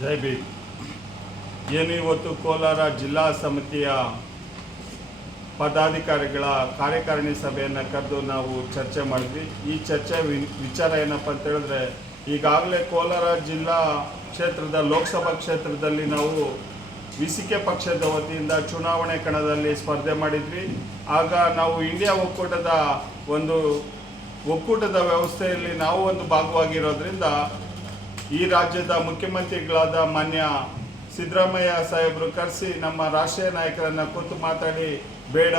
ಜೈ ಭೀಮ್. ಏನು ಇವತ್ತು ಕೋಲಾರ ಜಿಲ್ಲಾ ಸಮಿತಿಯ ಪದಾಧಿಕಾರಿಗಳ ಕಾರ್ಯಕಾರಿಣಿ ಸಭೆಯನ್ನು ಕರೆದು ನಾವು ಚರ್ಚೆ ಮಾಡಿದ್ವಿ. ಈ ಚರ್ಚೆ ವಿಚಾರ ಏನಪ್ಪ ಅಂತ ಹೇಳಿದ್ರೆ, ಈಗಾಗಲೇ ಕೋಲಾರ ಜಿಲ್ಲಾ ಕ್ಷೇತ್ರದ ಲೋಕಸಭಾ ಕ್ಷೇತ್ರದಲ್ಲಿ ನಾವು ವಿಸಿಕೆ ಪಕ್ಷದ ವತಿಯಿಂದ ಚುನಾವಣೆ ಕಣದಲ್ಲಿ ಸ್ಪರ್ಧೆ ಮಾಡಿದ್ವಿ. ಆಗ ನಾವು ಇಂಡಿಯಾ ಒಕ್ಕೂಟದ ವ್ಯವಸ್ಥೆಯಲ್ಲಿ ನಾವು ಒಂದು ಭಾಗವಾಗಿರೋದ್ರಿಂದ ಈ ರಾಜ್ಯದ ಮುಖ್ಯಮಂತ್ರಿಗಳಾದ ಮಾನ್ಯ ಸಿದ್ದರಾಮಯ್ಯ ಸಾಹೇಬರು ಕರೆಸಿ ನಮ್ಮ ರಾಷ್ಟ್ರೀಯ ನಾಯಕರನ್ನು ಕೂತು ಮಾತಾಡಿ, ಬೇಡ,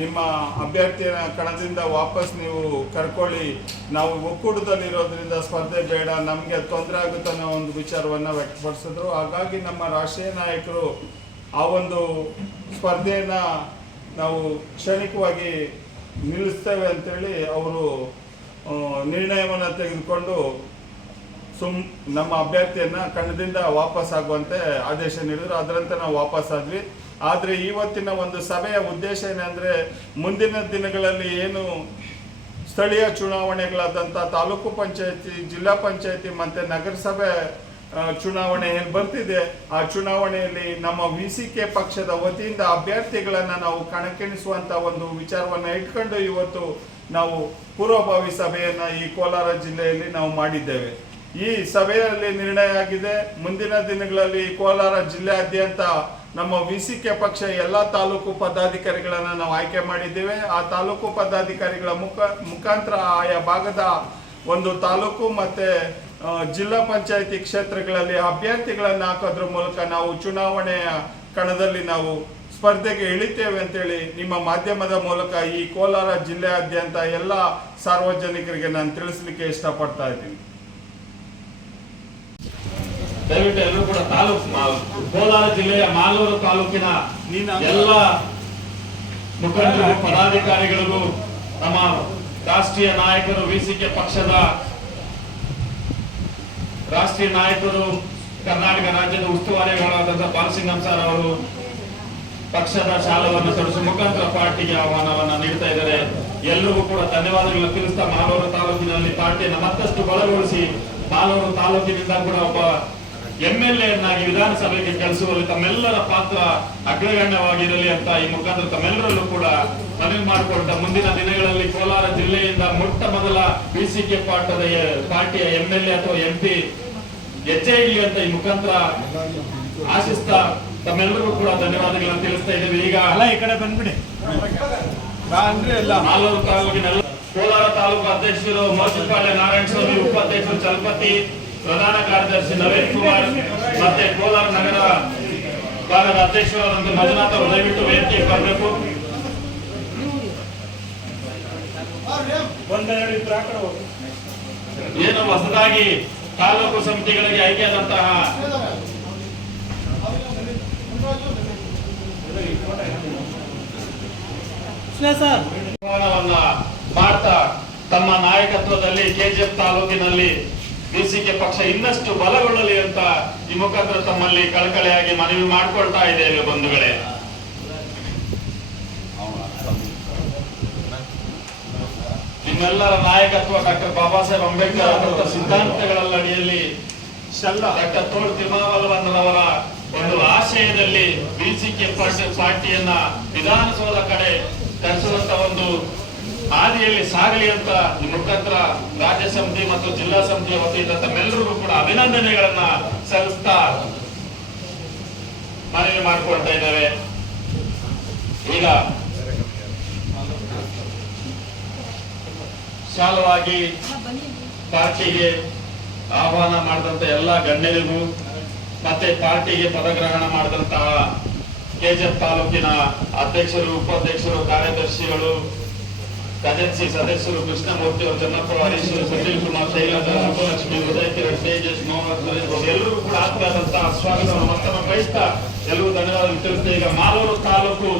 ನಿಮ್ಮ ಅಭ್ಯರ್ಥಿಯ ಕಣದಿಂದ ವಾಪಸ್ ನೀವು ಕರ್ಕೊಳ್ಳಿ, ನಾವು ಒಕ್ಕೂಟದಲ್ಲಿರೋದ್ರಿಂದ ಸ್ಪರ್ಧೆ ಬೇಡ, ನಮಗೆ ತೊಂದರೆ ಆಗುತ್ತೆ ಅನ್ನೋ ಒಂದು ವಿಚಾರವನ್ನು ವ್ಯಕ್ತಪಡಿಸಿದ್ರು. ಹಾಗಾಗಿ ನಮ್ಮ ರಾಷ್ಟ್ರೀಯ ನಾಯಕರು ಆ ಒಂದು ಸ್ಪರ್ಧೆಯನ್ನು ನಾವು ಕ್ಷಣಿಕವಾಗಿ ನಿಲ್ಲಿಸ್ತೇವೆ ಅಂತೇಳಿ ಅವರು ನಿರ್ಣಯವನ್ನು ತೆಗೆದುಕೊಂಡು ನಮ್ಮ ಅಭ್ಯರ್ಥಿಯನ್ನು ಕಣದಿಂದ ವಾಪಸ್ ಆಗುವಂತೆ ಆದೇಶ ನೀಡಿದ್ರು. ಅದರಂತೆ ನಾವು ವಾಪಸ್ ಆದ್ವಿ. ಆದರೆ ಇವತ್ತಿನ ಒಂದು ಸಭೆಯ ಉದ್ದೇಶ ಏನಂದರೆ, ಮುಂದಿನ ದಿನಗಳಲ್ಲಿ ಏನು ಸ್ಥಳೀಯ ಚುನಾವಣೆಗಳಾದಂಥ ತಾಲೂಕು ಪಂಚಾಯತಿ, ಜಿಲ್ಲಾ ಪಂಚಾಯತಿ ಮತ್ತು ನಗರಸಭೆ ಚುನಾವಣೆ ಏನು ಬರ್ತಿದೆ, ಆ ಚುನಾವಣೆಯಲ್ಲಿ ನಮ್ಮ ವಿಸಿಕೆ ಪಕ್ಷದ ವತಿಯಿಂದ ಅಭ್ಯರ್ಥಿಗಳನ್ನು ನಾವು ಕಣಕ್ಕಿಳಿಸುವಂಥ ಒಂದು ವಿಚಾರವನ್ನು ಇಟ್ಕೊಂಡು ಇವತ್ತು ನಾವು ಪೂರ್ವಭಾವಿ ಸಭೆಯನ್ನು ಈ ಕೋಲಾರ ಜಿಲ್ಲೆಯಲ್ಲಿ ನಾವು ಮಾಡಿದ್ದೇವೆ. ಈ ಸಭೆಯಲ್ಲಿ ನಿರ್ಣಯ ಆಗಿದೆ, ಮುಂದಿನ ದಿನಗಳಲ್ಲಿ ಕೋಲಾರ ಜಿಲ್ಲೆಯಾದ್ಯಂತ ನಮ್ಮ ವಿಸಿಕೆ ಪಕ್ಷ ಎಲ್ಲ ತಾಲೂಕು ಪದಾಧಿಕಾರಿಗಳನ್ನು ನಾವು ಆಯ್ಕೆ ಮಾಡಿದ್ದೇವೆ. ಆ ತಾಲೂಕು ಪದಾಧಿಕಾರಿಗಳ ಮುಖಾಂತರ ಆಯಾ ಭಾಗದ ಒಂದು ತಾಲೂಕು ಮತ್ತು ಜಿಲ್ಲಾ ಪಂಚಾಯತಿ ಕ್ಷೇತ್ರಗಳಲ್ಲಿ ಅಭ್ಯರ್ಥಿಗಳನ್ನು ಹಾಕೋದ್ರ ಮೂಲಕ ನಾವು ಚುನಾವಣೆಯ ಕಣದಲ್ಲಿ ನಾವು ಸ್ಪರ್ಧೆಗೆ ಇಳಿತೇವೆ ಅಂತೇಳಿ ನಿಮ್ಮ ಮಾಧ್ಯಮದ ಮೂಲಕ ಈ ಕೋಲಾರ ಜಿಲ್ಲೆಯಾದ್ಯಂತ ಎಲ್ಲ ಸಾರ್ವಜನಿಕರಿಗೆ ನಾನು ತಿಳಿಸ್ಲಿಕ್ಕೆ ಇಷ್ಟಪಡ್ತಾ ಇದ್ದೀನಿ. ದಯವಿಟ್ಟು ಎಲ್ಲರೂ ಕೂಡ ಕೋಲಾರ ಜಿಲ್ಲೆಯ ಮಾಲೂರು ತಾಲೂಕಿನ ಎಲ್ಲ ಮುಖಂಡರು, ಪದಾಧಿಕಾರಿಗಳಿಗೂ, ನಮ್ಮ ರಾಷ್ಟ್ರೀಯ ನಾಯಕರು, ವಿಸಿಕೆ ಪಕ್ಷದ ರಾಷ್ಟ್ರೀಯ ನಾಯಕರು, ಕರ್ನಾಟಕ ರಾಜ್ಯದ ಉಸ್ತುವಾರಿಗಳಾದಂತಹ ಬಾಲಸಿಂಗಂ ಸರ್ ಅವರು ಪಕ್ಷದ ಶಾಲವನ್ನು ತೊಡಿಸುವ ಮುಖಾಂತರ ಪಾರ್ಟಿಗೆ ಆಹ್ವಾನವನ್ನ ನೀಡ್ತಾ ಇದ್ದಾರೆ. ಎಲ್ಲರಿಗೂ ಕೂಡ ಧನ್ಯವಾದಗಳನ್ನು ತಿಳಿಸ್ತಾ, ಮಾಲೂರು ತಾಲೂಕಿನಲ್ಲಿ ಪಾರ್ಟಿಯನ್ನು ಮತ್ತಷ್ಟು ಬಲಗೊಳಿಸಿ ಮಾಲೂರು ತಾಲೂಕಿನಿಂದ ಕೂಡ ಒಬ್ಬ MLA ಯನ್ನಾಗಿ ವಿಧಾನಸಭೆಗೆ ಕಳಿಸುವಲ್ಲಿ ತಮ್ಮೆಲ್ಲರ ಪಾತ್ರ ಅಗ್ರಗಣ್ಯವಾಗಿರಲಿ ಅಂತ ಈ ಮುಖಾಂತರ ತಮ್ಮೆಲ್ಲರಲ್ಲೂ ಕೂಡ ಮನವಿ ಮಾಡಿಕೊಟ್ಟ, ಮುಂದಿನ ದಿನಗಳಲ್ಲಿ ಕೋಲಾರ ಜಿಲ್ಲೆಯಿಂದ ಮೊಟ್ಟ ಮೊದಲ ವಿಸಿಕೆ ಪಾರ್ಟಿಯ MLA ಅಥವಾ MP ಹೆಜ್ಜೆ ಇಡಲಿ ಅಂತ ಈ ಮುಖಾಂತರ ಆಶಿಸ್ತಾ ತಮ್ಮೆಲ್ಲರಿಗೂ ಕೂಡ ಧನ್ಯವಾದಗಳನ್ನು ತಿಳಿಸ್ತಾ ಇದ್ದೇವೆ. ಈಗ ಈ ಕಡೆ ಬಂದ್ಬಿಡಿ. ಮಾಲೂರು ತಾಲೂಕಿನ ಕೋಲಾರ ತಾಲೂಕು ಅಧ್ಯಕ್ಷರು ಮೋಚಿಪಾಳ್ಯ ನಾರಾಯಣ ಸ್ವಾಮಿ, ಉಪಾಧ್ಯಕ್ಷರು ಚಲಪತಿ, ಪ್ರಧಾನ ಕಾರ್ಯದರ್ಶಿ ನವೀನ್ ಕುಮಾರ್ ಮತ್ತೆ ಕೋಲಾರ ನಗರ ಭಾಗದ ಅಧ್ಯಕ್ಷರಾದಂತಹ ಮಂಜುನಾಥ್ ಅವರು ದಯವಿಟ್ಟು ವೇದಿಕೆಗೆ ಬರಬೇಕು. ಏನು ಹೊಸದಾಗಿ ತಾಲೂಕು ಸಮಿತಿಗಳಿಗೆ ಆಯ್ಕೆಯಾದಂತಹ ಮಾಡ್ತಾ ತಮ್ಮ ನಾಯಕತ್ವದಲ್ಲಿ KGF ತಾಲೂಕಿನಲ್ಲಿ ವಿಸಿಕೆ ಪಕ್ಷ ಇನ್ನಷ್ಟು ಬಲಗೊಳ್ಳಲಿ ಅಂತ ಈ ಮುಖಾಂತರ ತಮ್ಮಲ್ಲಿ ಕಳಕಳಿಯಾಗಿ ಮನವಿ ಮಾಡಿಕೊಳ್ತಾ ಇದ್ದೇವೆ. ಬಂಧುಗಳೇ, ನಿಮ್ಮೆಲ್ಲರ ನಾಯಕತ್ವ ಡಾಕ್ಟರ್ ಬಾಬಾ ಸಾಹೇಬ್ ಅಂಬೇಡ್ಕರ್ ಅವರ ಸಿದ್ಧಾಂತಗಳಡಿಯಲ್ಲಿ ಡಾಕ್ಟರ್ ತೋಳ್ ತಿಮ್ಮವಲ್ಲವನ್ನರವರ ಒಂದು ಆಶಯದಲ್ಲಿ ವಿಸಿಕೆ ಪಾರ್ಟಿಯನ್ನ ವಿಧಾನಸೌಧ ಕಡೆ ತರಿಸುವಂತ ಒಂದು ಹಾದಿಯಲ್ಲಿ ಸಾಗಲಿ ಅಂತ ಈ ಮುಖಾಂತರ ರಾಜ್ಯ ಸಮಿತಿ ಮತ್ತು ಜಿಲ್ಲಾ ಸಮಿತಿಯ ವತಿಯಿಂದ ತಮ್ಮೆಲ್ಲರಿಗೂ ಕೂಡ ಅಭಿನಂದನೆಗಳನ್ನ ಸಲ್ಲಿಸ್ತಾ ಮನವಿ ಮಾಡಿಕೊಳ್ತಾ ಇದ್ದೇವೆ. ಈಗ ಶಾಲವಾಗಿ ಪಾರ್ಟಿಗೆ ಆಹ್ವಾನ ಮಾಡಿದಂತ ಎಲ್ಲ ಗಣ್ಯರಿಗೂ ಮತ್ತೆ ಪಾರ್ಟಿಗೆ ಪದಗ್ರಹಣ ಮಾಡಿದಂತಹ KGF ತಾಲೂಕಿನ ಅಧ್ಯಕ್ಷರು, ಉಪಾಧ್ಯಕ್ಷರು, ಕಾರ್ಯದರ್ಶಿಗಳು, ಖಜಾನ್ಸಿ ಸದಸ್ಯರು, ಕೃಷ್ಣಮೂರ್ತಿ ಅವರು, ಚನ್ನಪ್ಪ, ಹರೀಶ್ವರು, ಸುಶೀಲ್ ಕುಮಾರ್, ಶೈಲಾಜ, ಸುಬ್ಬಲಕ್ಷ್ಮಿ, ಉದಯ ಕಿರಣ್, ತೇಜಸ್, ಮೋಹನ್ ಎಲ್ಲರೂ ಕೂಡ ಆತ್ಮೀಯಾದಂತಹ ಸ್ವಾಗತವನ್ನು ಮತ್ತೊಮ್ಮೆ ಬಯಸ್ತಾ ಎಲ್ಲರೂ ಧನ್ಯವಾದ ತಿಳಿಸ್ತಾ ಈಗ ಮಾಲೂರು ತಾಲೂಕು